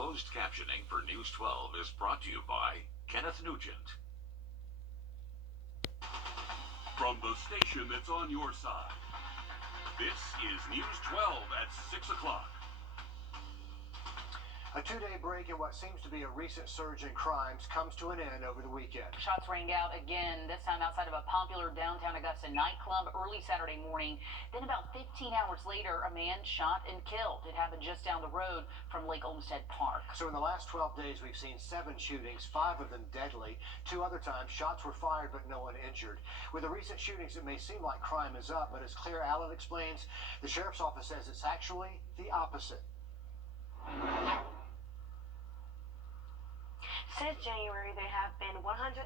Closed captioning for News 12 is brought to you by Kenneth Nugent. From the station that's on your side, this is News 12 at 6 o'clock. A two-day break in what seems to be a recent surge in crimes comes to an end over the weekend. Shots rang out again, this time outside of a popular downtown Augusta nightclub early Saturday morning. Then about 15 hours later, a man shot and killed. It happened just down the road from Lake Olmsted Park. So in the last 12 days, we've seen 7 shootings, 5 of them deadly. 2 other times, shots were fired, but no one injured. With the recent shootings, it may seem like crime is up, but as Claire Allen explains, the sheriff's office says it's actually the opposite. Since January, there have been 128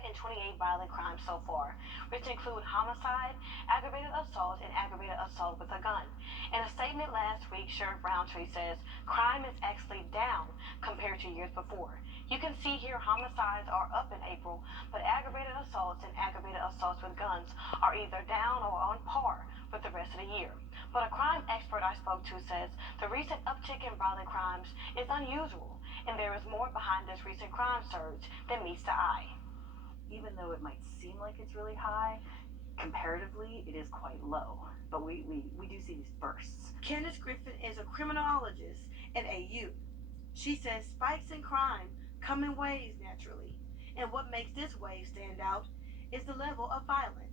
violent crimes so far, which include homicide, aggravated assault, and aggravated assault with a gun. In a statement last week, Sheriff Roundtree says crime is actually down compared to years before. You can see here homicides are up in April, but aggravated assaults and aggravated assaults with guns are either down or on par with the rest of the year. But a crime expert I spoke to says the recent uptick in violent crimes is unusual, and there is more behind this recent crime surge than meets the eye. Even though it might seem like it's really high, comparatively it is quite low. But we do see these bursts. Candace Griffin is a criminologist at AU. She says spikes in crime come in waves naturally, and what makes this wave stand out is the level of violence.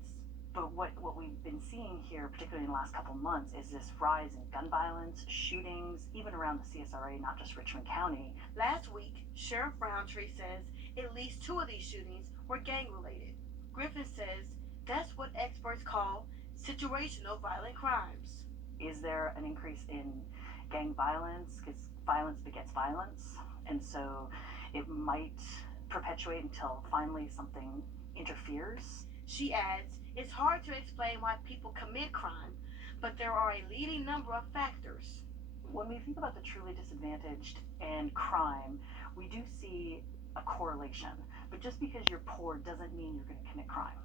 But what we've been seeing here, particularly in the last couple of months, is this rise in gun violence, shootings, even around the CSRA, not just Richmond County. Last week, Sheriff Roundtree says at least 2 of these shootings were gang-related. Griffin says that's what experts call situational violent crimes. Is there an increase in gang violence? Because violence begets violence, and so it might perpetuate until finally something interferes. She adds, it's hard to explain why people commit crime, but there are a leading number of factors. When we think about the truly disadvantaged and crime, we do see a correlation. But just because you're poor doesn't mean you're going to commit crime.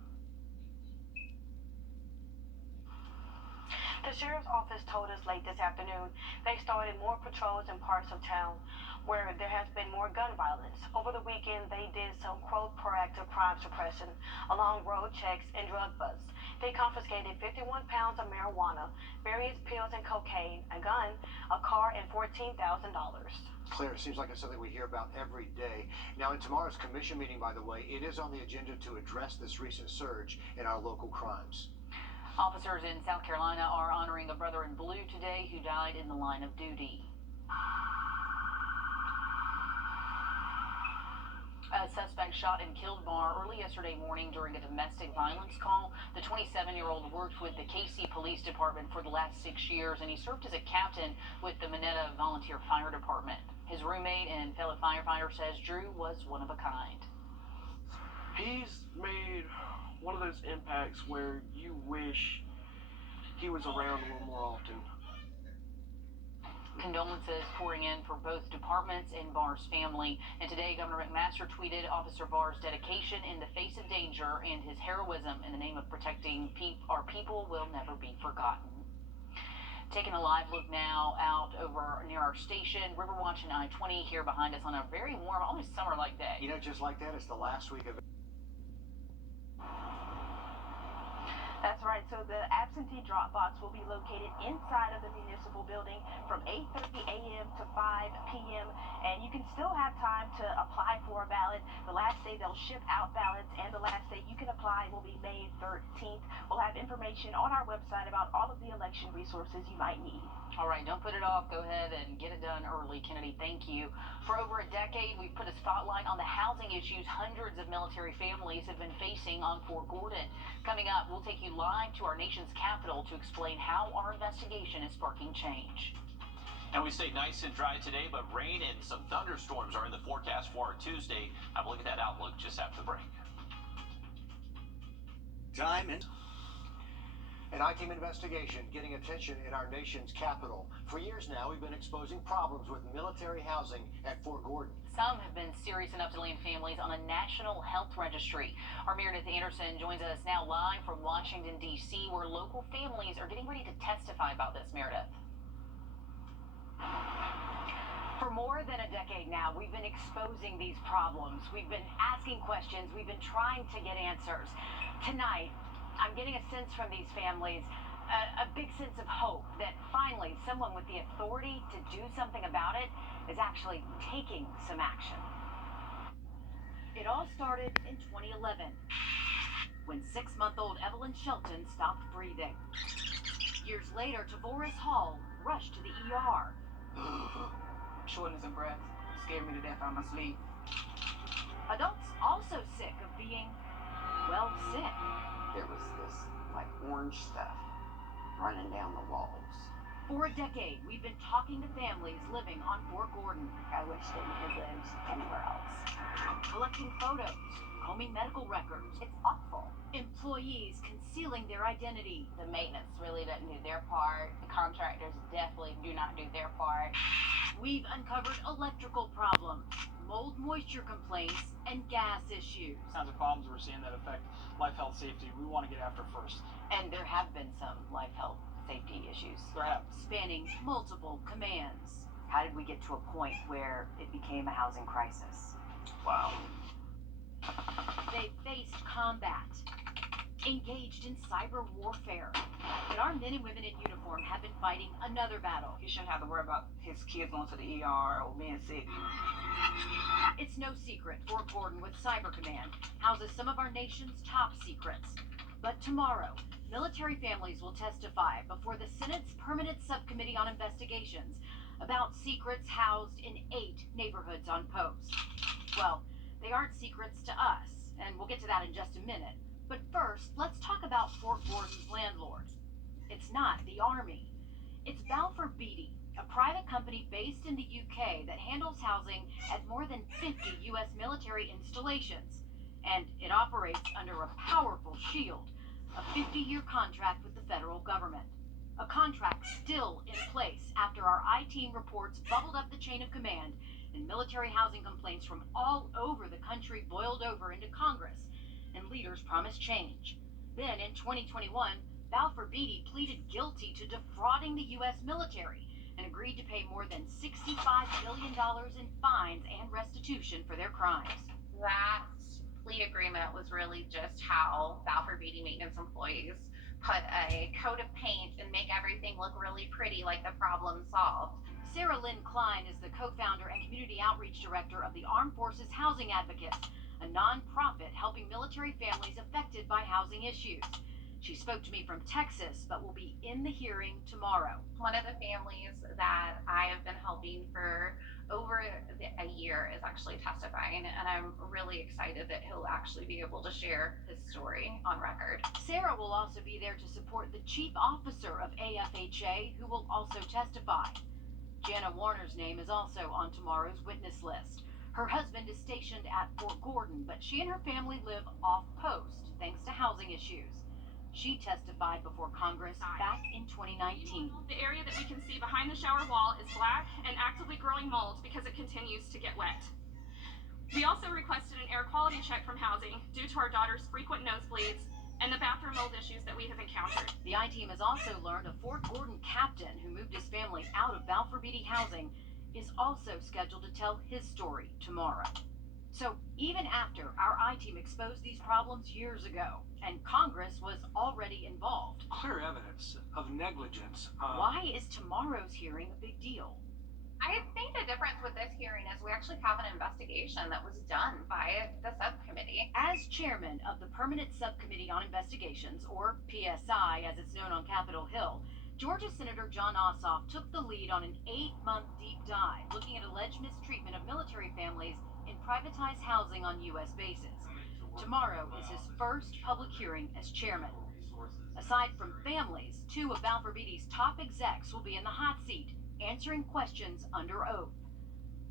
The sheriff's office told us late this afternoon they started more patrols in parts of town where there has been more gun violence. Over the weekend, they did some, quote, proactive crime suppression along road checks and drug busts. They confiscated 51 pounds of marijuana, various pills and cocaine, a gun, a car, and $14,000. Claire, it seems like it's something we hear about every day. Now, in tomorrow's commission meeting, by the way, it is on the agenda to address this recent surge in our local crimes. Officers in South Carolina are honoring a brother in blue today who died in the line of duty. A suspect shot and killed Barr early yesterday morning during a domestic violence call. The 27-year-old worked with the KC Police Department for the last 6 years, and he served as a captain with the Minetta Volunteer Fire Department. His roommate and fellow firefighter says Drew was one of a kind. He's made one of those impacts where you wish he was around a little more often. Condolences pouring in for both departments and Barr's family. And today, Governor McMaster tweeted Officer Barr's dedication in the face of danger and his heroism in the name of protecting our people will never be forgotten. Taking a live look now out over near our station, Riverwatch and I-20 here behind us on a very warm, almost summer-like day. You know, just like that, it's the last week of That's right. So the absentee drop box will be located inside of the municipal building from 8:30 a.m. to 5 p.m. And you can still have time to apply for a ballot. The last day they'll ship out ballots, and the last day you can apply will be May 13th. We'll have information on our website about all of the election resources you might need. All right, don't put it off. Go ahead and get it done early. Kennedy, thank you. For over a decade, we've put a spotlight on the housing issues hundreds of military families have been facing on Fort Gordon. Coming up, we'll take you live to our nation's capital to explain how our investigation is sparking change. And we stay nice and dry today, but rain and some thunderstorms are in the forecast for our Tuesday. Have a look at that outlook just after the break. Diamond. An I-team investigation getting attention in our nation's capital. For years now, we've been exposing problems with military housing at Fort Gordon. Some have been serious enough to land families on a national health registry. Our Meredith Anderson joins us now live from Washington, D.C., where local families are getting ready to testify about this, Meredith. For more than a decade now, we've been exposing these problems. We've been asking questions. We've been trying to get answers. Tonight, I'm getting a sense from these families, a big sense of hope that finally someone with the authority to do something about it is actually taking some action. It all started in 2011 when 6-month-old Evelyn Shelton stopped breathing. Years later, Tavoris Hall rushed to the ER. Shortness of breath scared me to death out of my sleep. Adults also sick of being, well, sick. There was this, like, orange stuff running down the walls. For a decade, we've been talking to families living on Fort Gordon. I wish they had lived anywhere else. Collecting photos, combing medical records. It's awful. Employees concealing their identity. The maintenance really doesn't do their part. The contractors definitely do not do their part. We've uncovered electrical problems, mold moisture complaints, and gas issues. Kinds of problems we're seeing that affect life, health, safety, we want to get after first. And there have been some life, health, safety issues. There have. Spanning multiple commands. How did we get to a point where it became a housing crisis? Wow. They faced combat, engaged in cyber warfare. But our men and women in uniform have been fighting another battle. He shouldn't have to worry about his kids going to the ER or being sick. It's no secret Fort Gordon with Cyber Command houses some of our nation's top secrets. But tomorrow, military families will testify before the Senate's Permanent Subcommittee on Investigations about secrets housed in 8 neighborhoods on post. Well, they aren't secrets to us, and we'll get to that in just a minute. But first, let's talk about Fort Gordon's landlord. It's not the Army. It's Balfour Beatty, a private company based in the UK that handles housing at more than 50 U.S. military installations. And it operates under a powerful shield, a 50-year contract with the federal government. A contract still in place after our I-Team reports bubbled up the chain of command and military housing complaints from all over the country boiled over into Congress, and leaders promised change. Then in 2021, Balfour Beatty pleaded guilty to defrauding the U.S. military and agreed to pay more than $65 million in fines and restitution for their crimes. That plea agreement was really just how Balfour Beatty maintenance employees put a coat of paint and make everything look really pretty, like the problem solved. Sarah Lynn Klein is the co-founder and community outreach director of the Armed Forces Housing Advocates, a nonprofit helping military families affected by housing issues. She spoke to me from Texas, but will be in the hearing tomorrow. One of the families that I have been helping for over a year is actually testifying, and I'm really excited that he'll actually be able to share his story on record. Sarah will also be there to support the chief officer of AFHA, who will also testify. Jana Warner's name is also on tomorrow's witness list. Her husband is stationed at Fort Gordon, but she and her family live off post thanks to housing issues. She testified before Congress back in 2019. The area that we can see behind the shower wall is black and actively growing mold because it continues to get wet. We also requested an air quality check from housing due to our daughter's frequent nosebleeds and the bathroom mold issues that we have encountered. The I-Team has also learned a Fort Gordon captain who moved his family out of Balfour Beatty housing is also scheduled to tell his story tomorrow. So even after our I-Team exposed these problems years ago, and Congress was already involved. Clear evidence of negligence. Why is tomorrow's hearing a big deal? I think the difference with this hearing is we actually have an investigation that was done by the subcommittee. As chairman of the Permanent Subcommittee on Investigations, or PSI as it's known on Capitol Hill, Georgia Senator John Ossoff took the lead on an 8-month deep dive looking at alleged mistreatment of military families in privatized housing on U.S. bases. Tomorrow is his first public hearing as chairman. Aside from families, 2 of Balfour Beatty's top execs will be in the hot seat, answering questions under oath.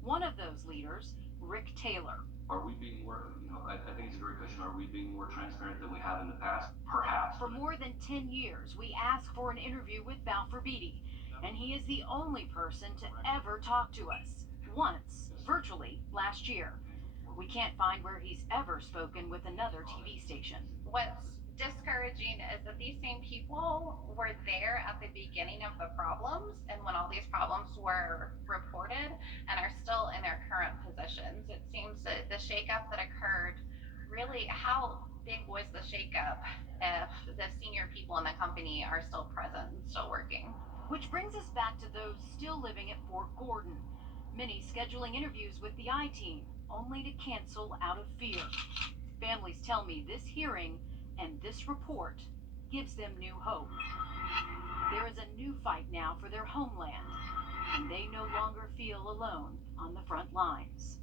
One of those leaders, Rick Taylor. Are we being more, I think it's a great question. Are we being more transparent than we have in the past? Perhaps. For more than 10 years, we asked for an interview with Balfour Beatty, and he is the only person to ever talk to us. Once, virtually, last year. We can't find where he's ever spoken with another TV station. What's discouraging is that these same people were there at the beginning of the problems and when all these problems were reported and are still in their current positions. It seems that the shakeup that occurred, really, how big was the shakeup if the senior people in the company are still present and still working? Which brings us back to those still living at Fort Gordon. Many scheduling interviews with the I-Team, only to cancel out of fear. Families tell me this hearing and this report gives them new hope. There is a new fight now for their homeland, and they no longer feel alone on the front lines.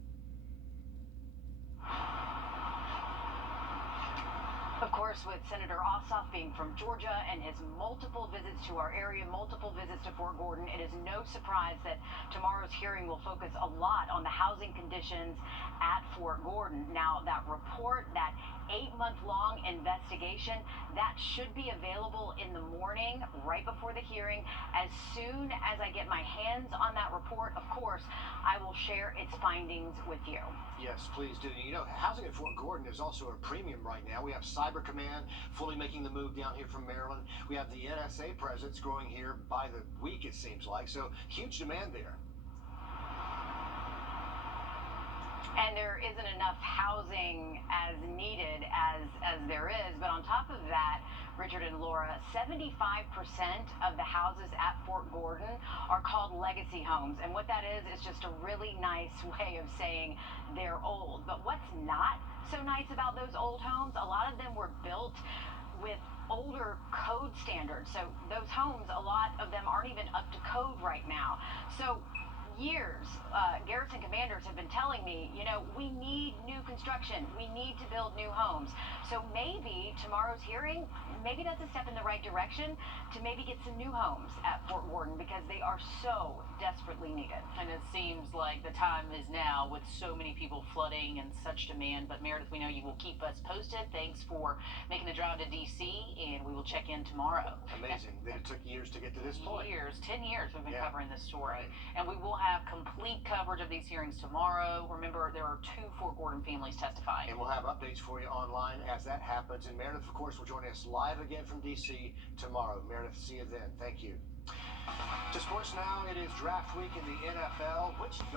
Of course, with Senator Ossoff being from Georgia and his multiple visits to our area, multiple visits to Fort Gordon, it is no surprise that tomorrow's hearing will focus a lot on the housing conditions at Fort Gordon. Now, that report, that 8-month-long investigation, that should be available in the morning, right before the hearing. As soon as I get my hands on that report, of course, I will share its findings with you. Yes, please do. You know, housing at Fort Gordon is also a premium right now. We have Cyber Command fully making the move down here from Maryland. We have the NSA presence growing here by the week, it seems like. So, huge demand there. And there isn't enough housing as needed as there is. But on top of that, Richard and Laura, 75% of the houses at Fort Gordon are called legacy homes. And what that is just a really nice way of saying they're old. But what's not so nice about those old homes, a lot of them were built with older code standards. So those homes, a lot of them aren't even up to code right now. So years, garrison commanders have been telling me, you know, we need new construction. We need to build new homes. So maybe tomorrow's hearing, maybe that's a step in the right direction to maybe get some new homes at Fort Gordon because they are so desperately needed. And it seems like the time is now with so many people flooding and such demand. But Meredith, we know you will keep us posted. Thanks for making the drive to D.C., and we will check in tomorrow. Amazing that it took years to get to this point. 10 years we've been covering this story. And we will have complete coverage of these hearings tomorrow. Remember, there are 2 Fort Gordon families testifying. And we'll have updates for you online as that happens. And Meredith, of course, will join us live again from D.C. tomorrow. Meredith, see you then. Thank you. To sports now, it is draft week in the NFL. Which